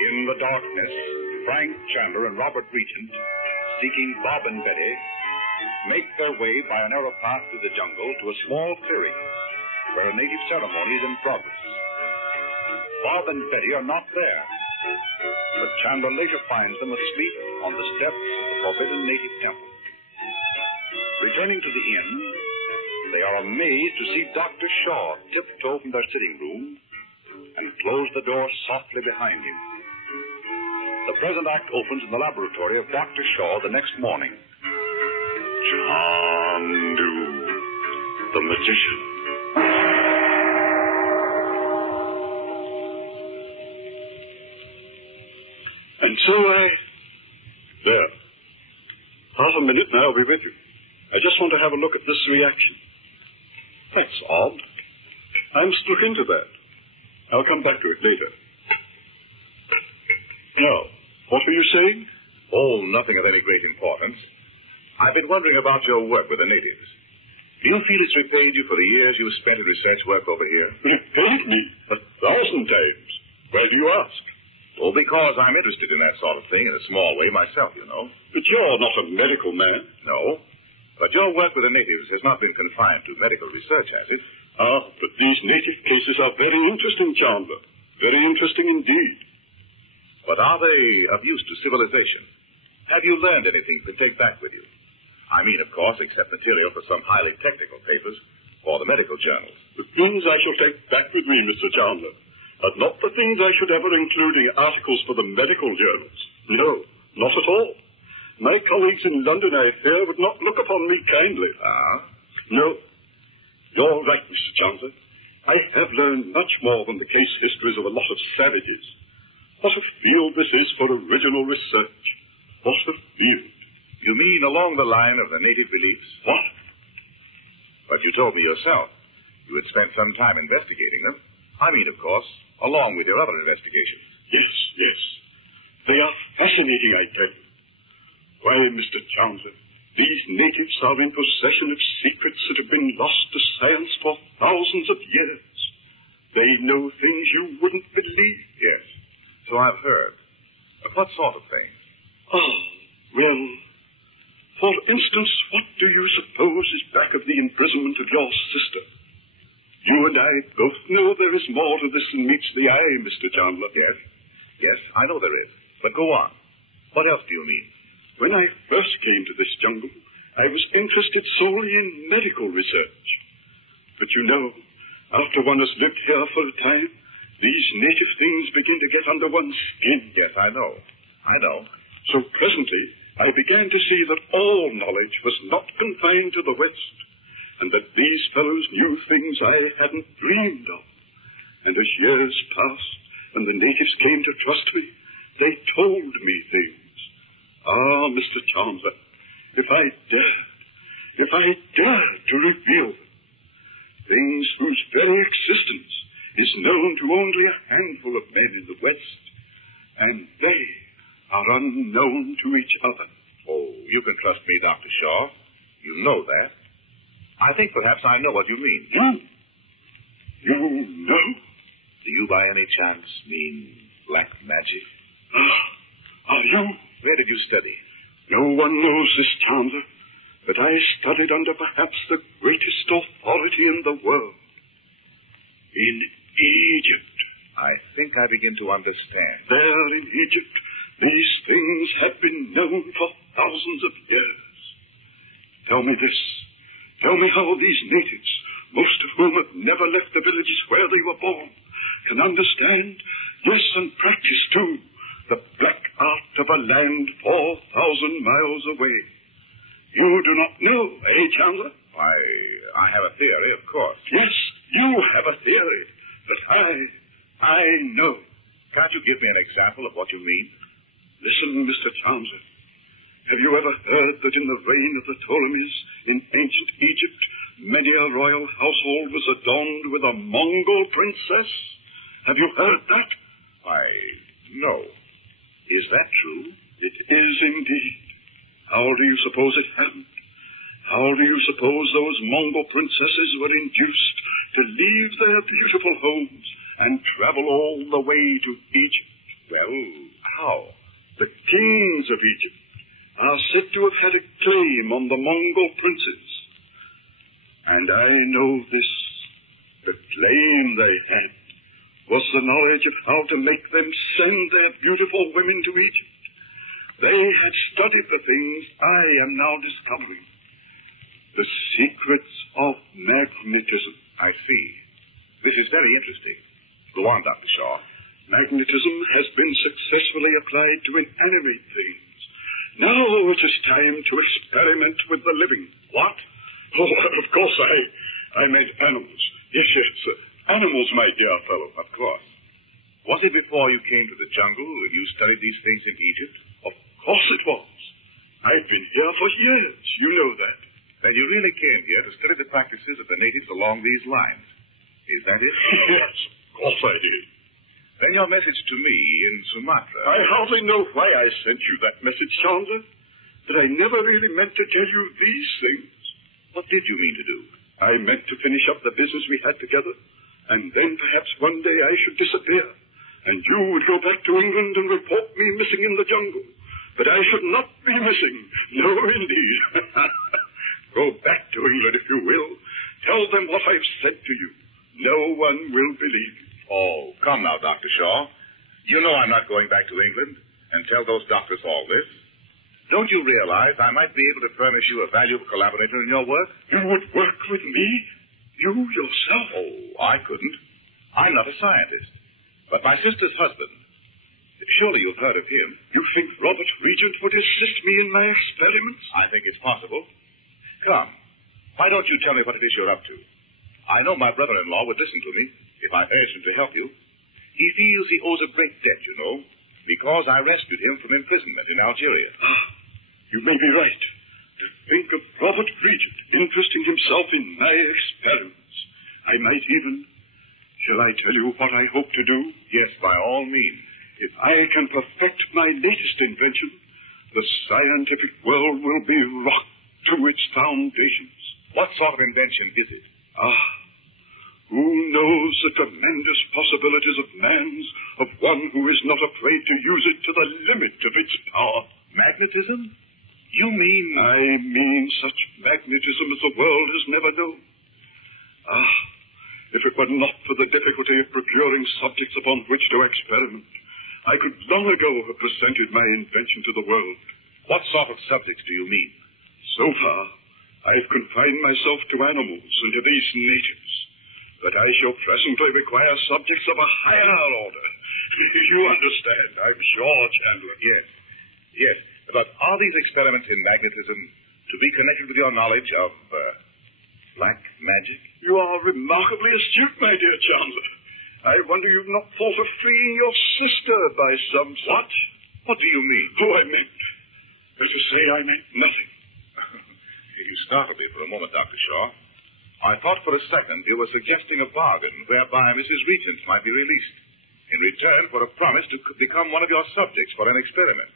In the darkness, Frank Chandler and Robert Regent, seeking Bob and Betty, make their way by a narrow path through the jungle to a small clearing where a native ceremony is in progress. Bob and Betty are not there, but Chandler later finds them asleep on the steps of the forbidden native temple. Returning to the inn, they are amazed to see Dr. Shaw tiptoe from their sitting room and close the door softly behind him. The present act opens in the laboratory of Dr. Shaw the next morning. Chandu, the magician. And so There. Half a minute and I'll be with you. I just want to have a look at this reaction. That's odd. I must look into that. I'll come back to it later. Now, what were you saying? Oh, nothing of any great importance. I've been wondering about your work with the natives. Do you feel it's repaid you for the years you've spent in research work over here? Repaid me 1,000 times. Why do you ask? Oh, because I'm interested in that sort of thing in a small way myself, you know. But you're not a medical man. No. But your work with the natives has not been confined to medical research, has it? Ah, but these native cases are very interesting, Chandler. Very interesting indeed. But are they of use to civilization? Have you learned anything to take back with you? I mean, of course, except material for some highly technical papers for the medical journals. The things I shall take back with me, Mr. Chandler, are not the things I should ever include in articles for the medical journals. No, not at all. My colleagues in London, I fear, would not look upon me kindly. Ah? No. You're right, Mr. Chandler. I have learned much more than the case histories of a lot of savages. What a field this is for original research. What a field. You mean along the line of the native beliefs? What? But you told me yourself you had spent some time investigating them. I mean, of course, along with your other investigations. Yes, yes. They are fascinating, I tell you. Why, Mr. Chandler, these natives are in possession of secrets that have been lost to science for thousands of years. They know things you wouldn't believe. Yes, so I've heard. But what sort of things? Oh, well, for instance, what do you suppose is back of the imprisonment of your sister? You and I both know there is more to this than meets the eye, Mr. Chandler. Yes, yes, I know there is. But go on. What else do you mean? When I first came to this jungle, I was interested solely in medical research. But you know, after one has lived here for a time, these native things begin to get under one's skin. Yes, I know. So presently, I began to see that all knowledge was not confined to the West, and that these fellows knew things I hadn't dreamed of. And as years passed, and the natives came to trust me, they told me things. Ah, Mr. Chandler, if I dared to reveal them, things whose very existence is known to only a handful of men in the West, and they are unknown to each other. Oh, you can trust me, Dr. Shaw. You know that. I think perhaps I know what you mean. You know? Do you by any chance mean black magic? Are you? Where did you study? No one knows this, Chandler, but I studied under perhaps the greatest authority in the world. He Egypt. I think I begin to understand. There in Egypt, these things have been known for thousands of years. Tell me this. Tell me how these natives, most of whom have never left the villages where they were born, can understand, yes, and practice too, the black art of a land 4,000 miles away. You do not know, eh, Chandler? I have a theory, of course. Yes, you have a theory, but I know. Can't you give me an example of what you mean? Listen, Mr. Chandler. Have you ever heard that in the reign of the Ptolemies in ancient Egypt, many a royal household was adorned with a Mongol princess? Have you heard that? No. Is that true? It is indeed. How do you suppose it happened? How do you suppose those Mongol princesses were induced to leave their beautiful homes and travel all the way to Egypt? Well, how? The kings of Egypt are said to have had a claim on the Mongol princes. And I know this. The claim they had was the knowledge of how to make them send their beautiful women to Egypt. They had studied the things I am now discovering. The secrets of magnetism. I see. This is very interesting. Go on, Dr. Shaw. Magnetism has been successfully applied to inanimate things. Now it is time to experiment with the living. What? Oh, of course, I meant animals. Yes, animals, my dear fellow. Of course. Was it before you came to the jungle and you studied these things in Egypt? Of course it was. I've been here for years. You know that. Then you really came here to study the practices of the natives along these lines. Is that it? Yes, of course I did. Then your message to me in Sumatra... I hardly know why I sent you that message, Chandu. But I never really meant to tell you these things. What did you mean to do? I meant to finish up the business we had together, and then perhaps one day I should disappear, and you would go back to England and report me missing in the jungle. But I should not be missing. No, indeed. Go back to England, if you will. Tell them what I've said to you. No one will believe you. Oh, come now, Dr. Shaw. You know I'm not going back to England and tell those doctors all this. Don't you realize I might be able to furnish you a valuable collaborator in your work? You would work with me? You yourself? Oh, I couldn't. I'm not a scientist. But my sister's husband. Surely you've heard of him. You think Robert Regent would assist me in my experiments? I think it's possible. Come, why don't you tell me what it is you're up to? I know my brother-in-law would listen to me if I urged him to help you. He feels he owes a great debt, you know, because I rescued him from imprisonment in Algeria. You may be right. To think of Robert Regent interesting himself in my experiments. I might even... Shall I tell you what I hope to do? Yes, by all means. If I can perfect my latest invention, the scientific world will be rocked to its foundations. What sort of invention is it? Who knows the tremendous possibilities of man's, of one who is not afraid to use it to the limit of its power? Magnetism? You mean... I mean such magnetism as the world has never known. If it were not for the difficulty of procuring subjects upon which to experiment, I could long ago have presented my invention to the world. What sort of subjects do you mean? So far, I've confined myself to animals and to these natives. But I shall presently require subjects of a higher order. You understand, I'm sure, Chandler. Yes. But are these experiments in magnetism to be connected with your knowledge of black magic? You are remarkably astute, my dear Chandler. I wonder you've not thought of freeing your sister by some... What? What do you mean? Oh, I meant... Better say I meant nothing. You startled me for a moment, Dr. Shaw. I thought for a second you were suggesting a bargain whereby Mrs. Regent might be released in return for a promise to become one of your subjects for an experiment.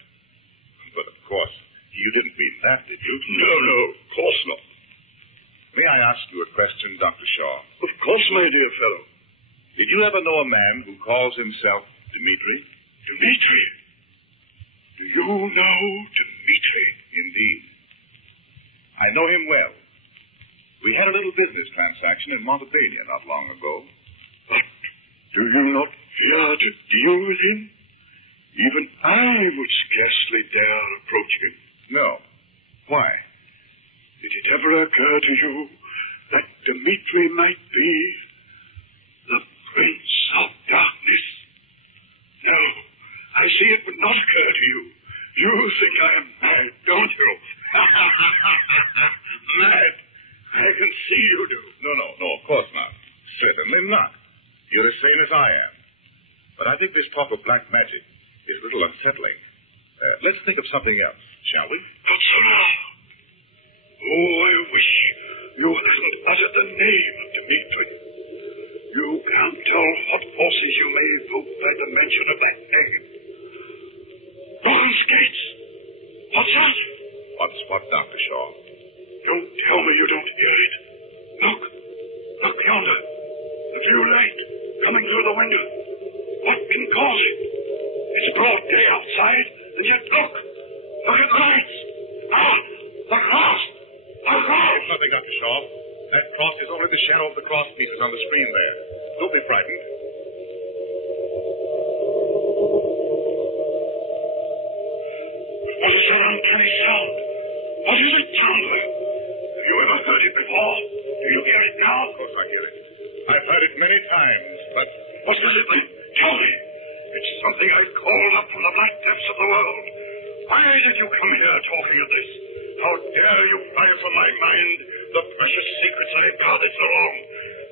But, of course, you didn't mean that, did you? No, of course not. May I ask you a question, Dr. Shaw? Of course, my dear fellow. Did you ever know a man who calls himself Dmitri? Dmitri? Do you know Dmitri? Indeed. I know him well. We had a little business transaction in Montebello not long ago. But Do you not fear to deal with him? Even I would scarcely dare approach him. No. Why? Did it ever occur to you that Dmitri might be the Prince of Darkness? No, I see it would not occur to you. You think I am mad, don't you? Mad? I can see you do. No, of course not. Certainly not. You're as sane as I am. But I think this talk of black magic is a little unsettling. Let's think of something else, shall we? Not so now. Oh, I wish you hadn't uttered the name of Dmitri. You can't tell what forces you may evoke by the mention of that name. Bronze Gates! What's that? What's what, Dr. Shaw? Don't tell me you don't hear it. Look yonder. The blue light coming through the window. What can cause it? It's broad day outside, and yet look at the lights. The cross. It's nothing, Dr. Shaw. That cross is only the shadow of the cross pieces on the screen there. Don't be frightened. What is that uncanny sound? What is it, Chandu? Have you ever heard it before? Do you hear it now? Of course I hear it. I've heard it many times, but... What does it mean? Tell me. It's something I called up from the black depths of the world. Why did you come here talking of this? How dare you pry from my mind the precious secrets I guarded so long?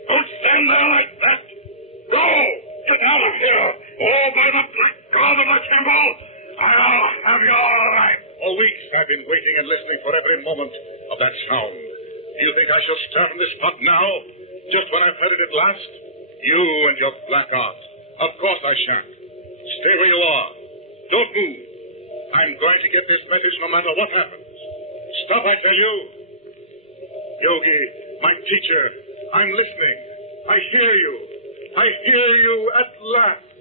Don't stand there like that. Go! Get out of here! Oh, by the black god of the temple! I'll have you all right. For weeks I've been waiting and listening for every moment of that sound. Do you think I shall stir from this spot now? Just when I've heard it at last? You and your black art. Of course I shan't. Stay where you are. Don't move. I'm going to get this message no matter what happens. Stop, I tell you. Yogi, my teacher, I'm listening. I hear you. I hear you at last.